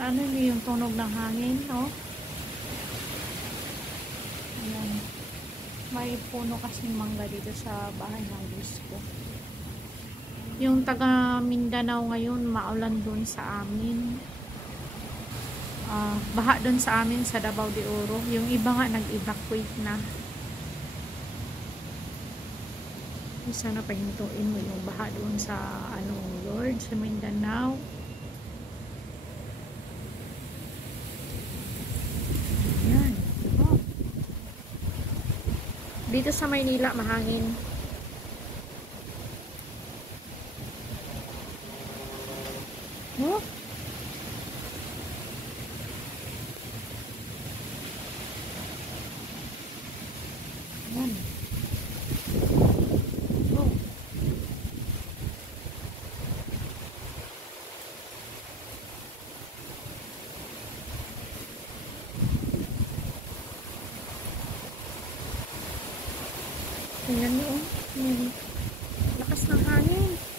Ano niyo yung tunog ng hangin, no? Ayan. May puno kasing mangga dito sa bahay ng gusto. Yung taga Mindanao ngayon, maulan dun sa amin. Baha dun sa amin sa Davao de Oro. Yung iba nga nag-evacuate na. Sana pahintuin mo yung baha dun sa Lord, sa Mindanao. Yan. Oh. Dito sa Maynila, mahangin. Oh. Yan. Oh. Tingnan mo, oh. Yan. Lakas ng hangin.